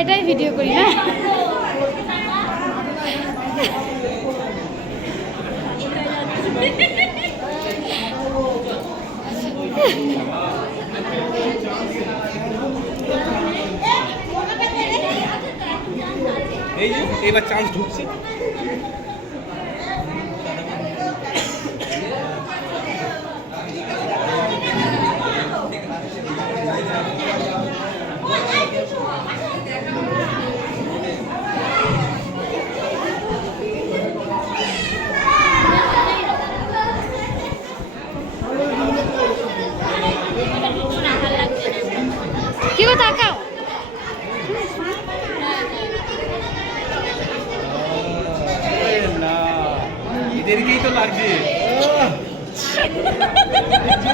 এটাই ভিডিও করি না এই যে চান্স ঢুকছে। কি তাকাও এদেরকেই তো লাগছে